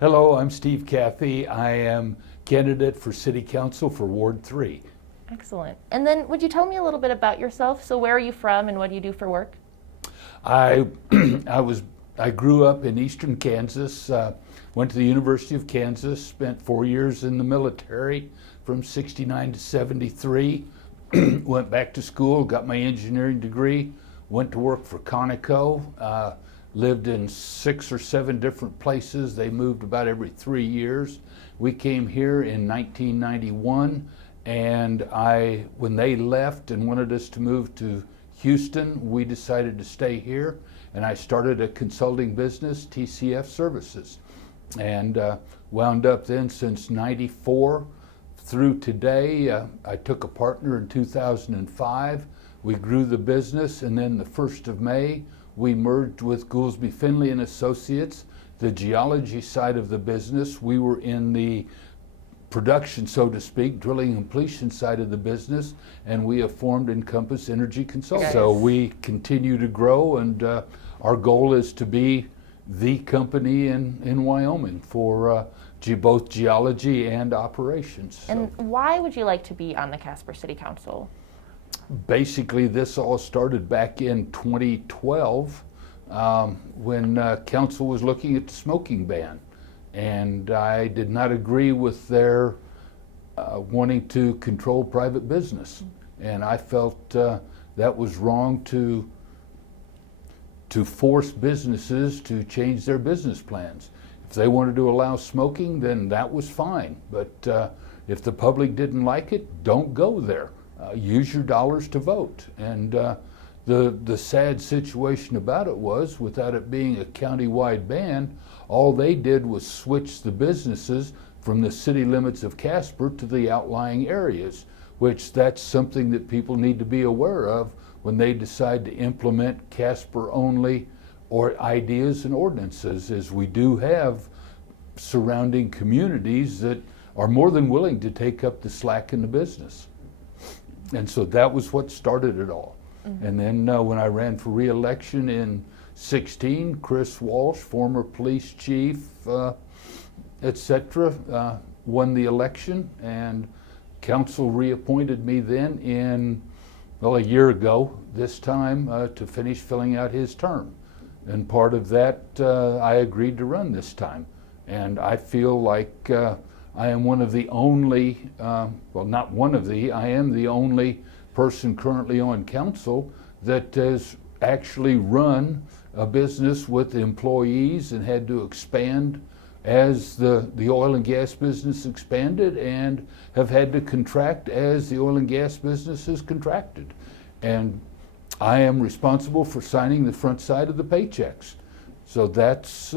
Hello, I'm Steve Cathey. I am candidate for City Council for Ward 3. Excellent. And then would you tell me a little bit about yourself? So where are you from and what do you do for work? I grew up in eastern Kansas, went to the University of Kansas, spent 4 years in the military from 69 to 73, went back to school, got my engineering degree, went to work for Conoco, lived in 6 or 7 different places. They moved about every 3 years. We came here in 1991, and when they left and wanted us to move to Houston, we decided to stay here, and I started a consulting business, TCF Services, and wound up then since 94 through today. I took a partner in 2005. We grew the business, and then the 1st of May, we merged with Goolsby Finley and Associates, the geology side of the business. We were in the production, so to speak, drilling and completion side of the business, and we have formed Encompass Energy Consulting. Yes. So we continue to grow, and our goal is to be the company in Wyoming for both geology and operations. And why would you like to be on the Casper City Council? Basically, this all started back in 2012 when council was looking at the smoking ban. And I did not agree with their wanting to control private business. And I felt that was wrong to force businesses to change their business plans. If they wanted to allow smoking, then that was fine. But if the public didn't like it, don't go there. Use your dollars to vote. And the sad situation about it was, without it being a county-wide ban, all they did was switch the businesses from the city limits of Casper to the outlying areas, which that's something that people need to be aware of when they decide to implement Casper-only or ideas and ordinances, as we do have surrounding communities that are more than willing to take up the slack in the business. And so that was what started it all. Mm-hmm. And then when I ran for re-election in 16, Chris Walsh, former police chief, etc., won the election, and council reappointed me then a year ago this time, to finish filling out his term. And part of that, I agreed to run this time. And I feel like I am one of the only, not one of the, I am the only person currently on council that has actually run a business with employees and had to expand as the oil and gas business expanded, and have had to contract as the oil and gas business has contracted. And I am responsible for signing the front side of the paychecks. So that's,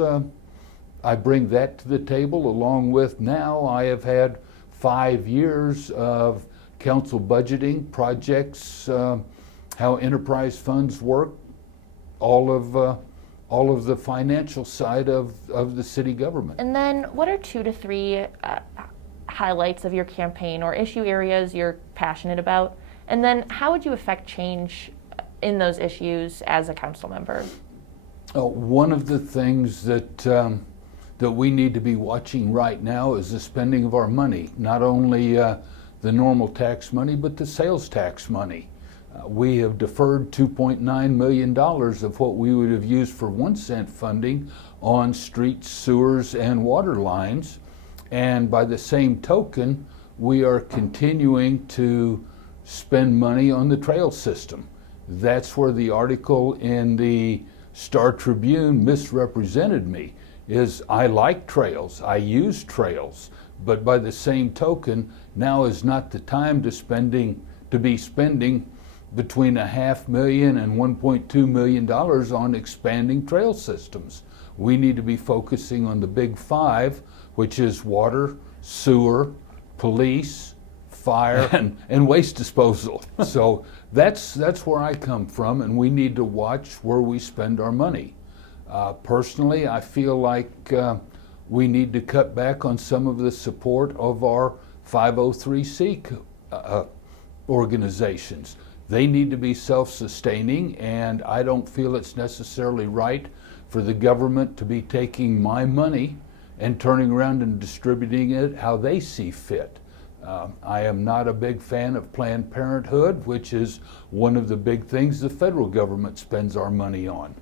I bring that to the table, along with now I have had 5 years of council budgeting projects, how enterprise funds work, all of the financial side of the city government. And then what are 2 to 3 highlights of your campaign or issue areas you're passionate about? And then how would you affect change in those issues as a council member? One of the things that we need to be watching right now is the spending of our money, not only the normal tax money, but the sales tax money. We have deferred $2.9 million of what we would have used for 1 cent funding on streets, sewers, and water lines. And by the same token, we are continuing to spend money on the trail system. That's where the article in the Star-Tribune misrepresented me, is I like trails, I use trails, but by the same token, now is not the time to be spending between $500,000 and $1.2 million on expanding trail systems. We need to be focusing on the big 5, which is water, sewer, police, fire, and waste disposal. So that's where I come from, and we need to watch where we spend our money. Personally, I feel like we need to cut back on some of the support of our 503c organizations. They need to be self-sustaining, and I don't feel it's necessarily right for the government to be taking my money and turning around and distributing it how they see fit. I am not a big fan of Planned Parenthood, which is one of the big things the federal government spends our money on.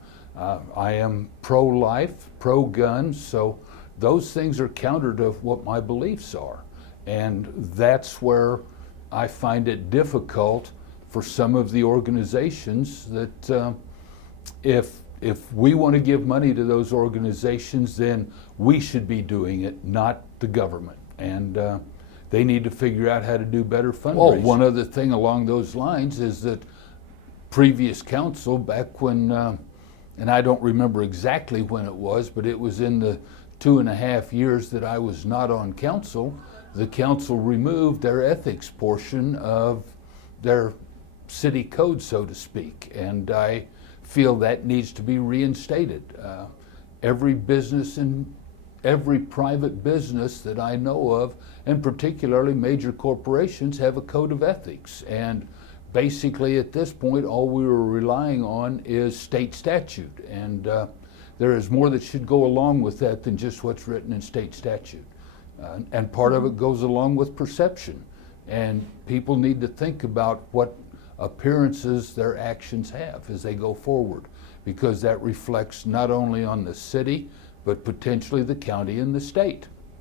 I am pro-life, pro-guns, so those things are counter to what my beliefs are. And that's where I find it difficult for some of the organizations that if we want to give money to those organizations, then we should be doing it, not the government. And they need to figure out how to do better fundraising. Oh, one other thing along those lines is that previous council, back when, and I don't remember exactly when it was, but it was in the 2.5 years that I was not on council, the council removed their ethics portion of their city code, so to speak. And I feel that needs to be reinstated. Every business and every private business that I know of, and particularly major corporations, have a code of ethics. And basically at this point, all we were relying on is state statute. And there is more that should go along with that than just what's written in state statute. And part of it goes along with perception. And people need to think about what appearances their actions have as they go forward, because that reflects not only on the city, but potentially the county and the state.